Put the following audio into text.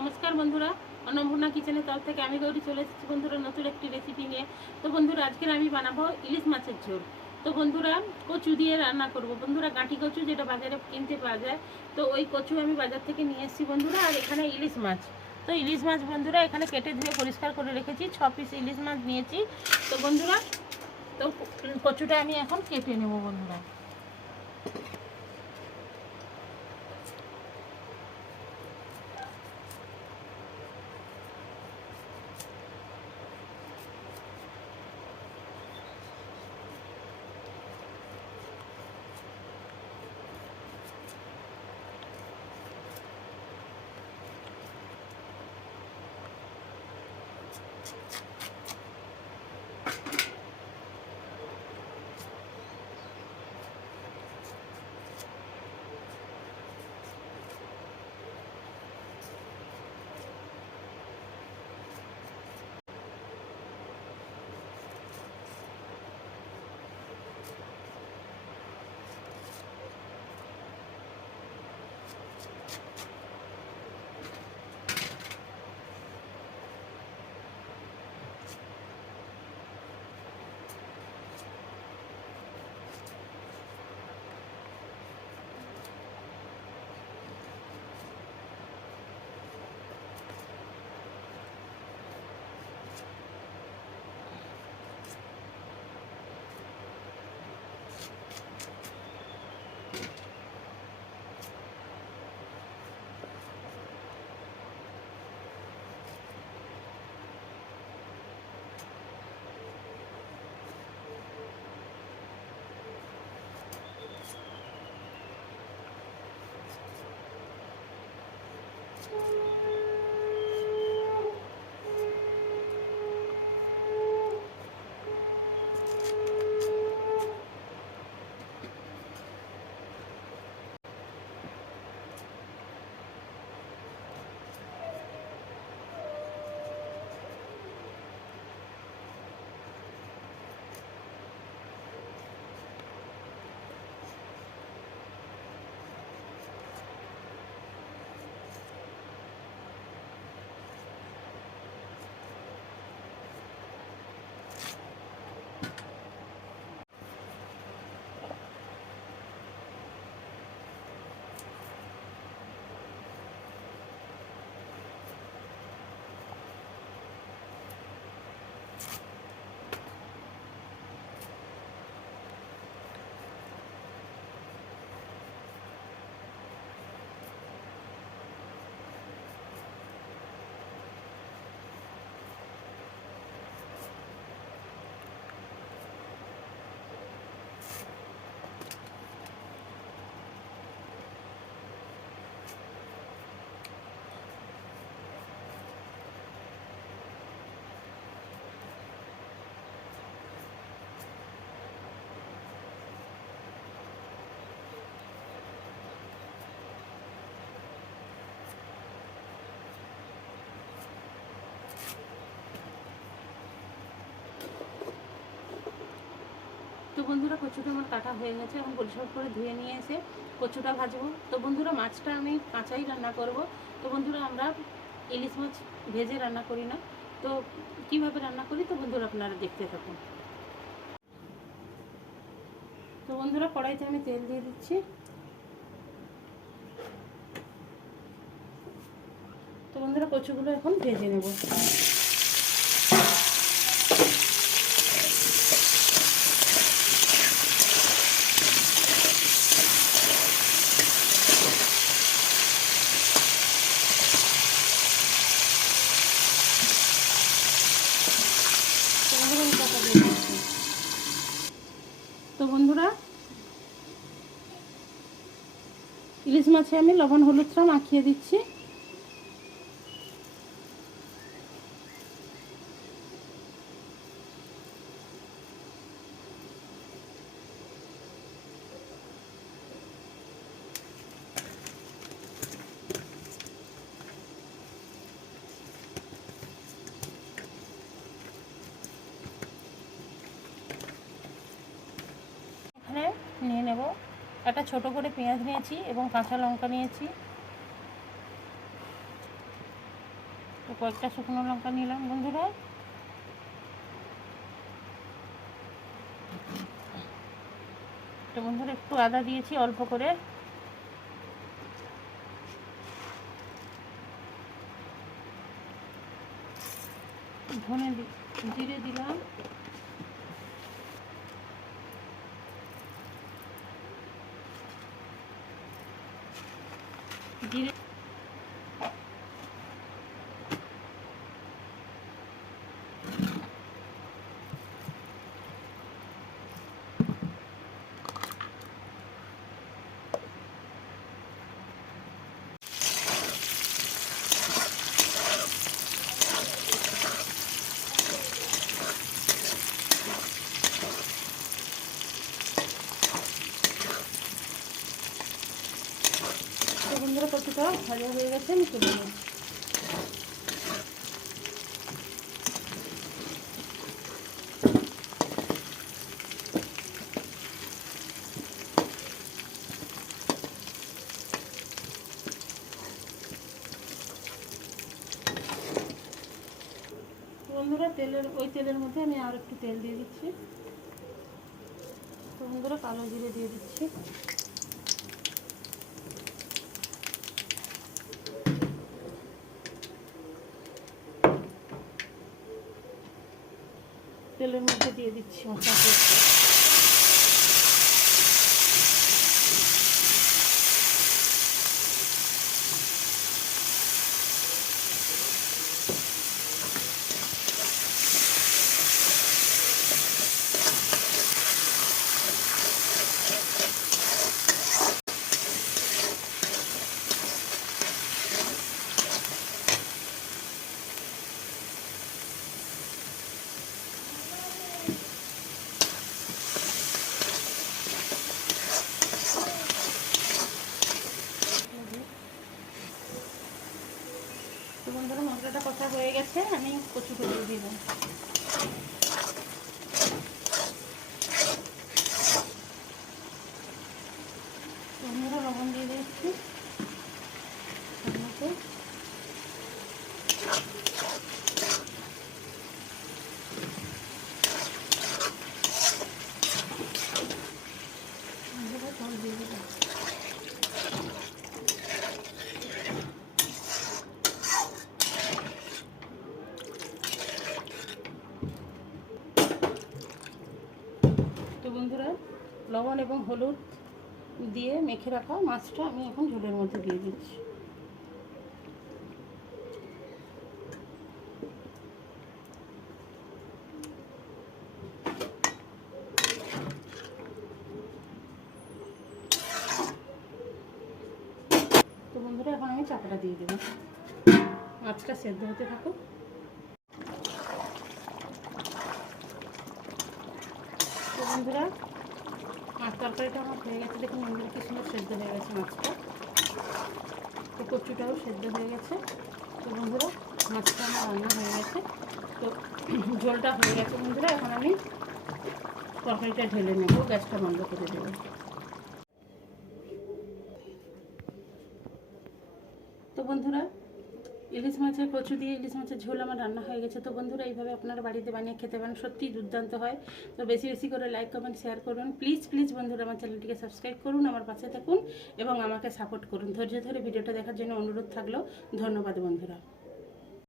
नमस्कार बंधुरा अन्नपूर्णा किचेन तरफ থেকে আমি গৌরী চলে এসেছি বন্ধুরা নতুন একটি রেসিপি নিয়ে। তো বন্ধুরা আজকে আমি বানাবো ইলিশ মাছের ঝোল। তো বন্ধুরা কচু দিয়ে রান্না করব বন্ধুরা, গাঁটি কচু যেটা বাজারে কিনতে পাওয়া যায়। তো ওই কচু আমি বাজার থেকে নিয়ে এসেছি বন্ধুরা। আর এখানে ইলিশ মাছ, তো ইলিশ মাছ বন্ধুরা এখানে কেটে ধুয়ে পরিষ্কার করে রেখেছি। 6 পিস ইলিশ মাছ নিয়েছি। তো বন্ধুরা তো কচুটা আমি এখন কেটে নেব বন্ধুরা। তো বন্ধুরা কচুটা আমার কাটা হয়ে গেছে, এখন পরিষ্কার করে ধুয়ে নিয়ে এসে কচুটা ভাজবো। তো বন্ধুরা মাছটা আমি কাঁচাই রান্না করব। তো বন্ধুরা আমরা ইলিশ মাছ ভেজে রান্না করি না, তো কিভাবে রান্না করি তো বন্ধুরা আপনারা দেখতে থাকুন। তো বন্ধুরা কড়াইতে আমি তেল দিয়ে দিচ্ছি। তো বন্ধুরা কচুগুলো এখন ভেজে নেব। তো বন্ধুরা ইলিশ মাছে আমি লবণ হলুদটা মাখিয়ে দিচ্ছি। এখানে নিয়ে নেব একটা ছোট করে পেঁয়াজ নিয়েছি এবং কাঁচা লঙ্কা নিয়েছি। তো কয়েকটা শুকনো লঙ্কা নিলাম বন্ধুরা। তো বন্ধুরা একটু আদা দিয়েছি অল্প করে। ধনে জিরে দিলাম, জিরে বন্ধুরা কতটা ভাজা হয়ে গেছে আমি তুলে নিচ্ছি। বন্ধুরা ওই তেলের মধ্যে আমি আর একটু তেল দিয়ে দিচ্ছি। তো বন্ধুরা কালো জিরে দিয়ে দিচ্ছি। তেলের মধ্যে দিয়ে দিচ্ছি মশলা করতে। তো বন্ধুরা মশলাটা কষা হয়ে গেছে, আমি কচুটা দিয়ে দিলাম। বন্ধুরা লবণ দিয়ে দিচ্ছি। জল দিয়ে দিলাম। তো বন্ধুরা লবণ এবং হলুদ দিয়ে মেখে রাখা মাছটা আমি এখন ঝোলের মধ্যে দিয়ে দিচ্ছি। তো বন্ধুরা এখন আমি চাপাটা দিয়ে দেবো, মাছটা সেদ্ধ হতে থাকুক। তো বন্ধুরা মাছ তরকারিটা আমার হয়ে গেছে, দেখুন বন্ধুরা কি সুন্দর সেদ্ধ হয়ে গেছে মাছটা। তো কচুটাও সেদ্ধ হয়ে গেছে। তো বন্ধুরা মাছটা আমার রান্না হয়ে গেছে। তো ঝোলটা হয়ে গেছে বন্ধুরা, এখন আমি তরকারিটা ঢেলে নেব, গ্যাসটা বন্ধ করে দেবো। তো বন্ধুরা ইলিশ মাছের কচু দিয়ে ইলিশ মাছের ঝোল আমার রান্না হয়ে গেছে। তো বন্ধুরা এইভাবে আপনারা বাড়িতে বানিয়ে খেতে পারেন, সত্যিই দুর্দান্ত হয়। তো বেশি বেশি করে লাইক কমেন্ট শেয়ার করুন প্লিজ প্লিজ বন্ধুরা, আমার চ্যানেলটিকে সাবস্ক্রাইব করুন, আমার পাশে থাকুন এবং আমাকে সাপোর্ট করুন। ধৈর্য ধরে ভিডিওটা দেখার জন্য অনুরোধ থাকলো। ধন্যবাদ বন্ধুরা।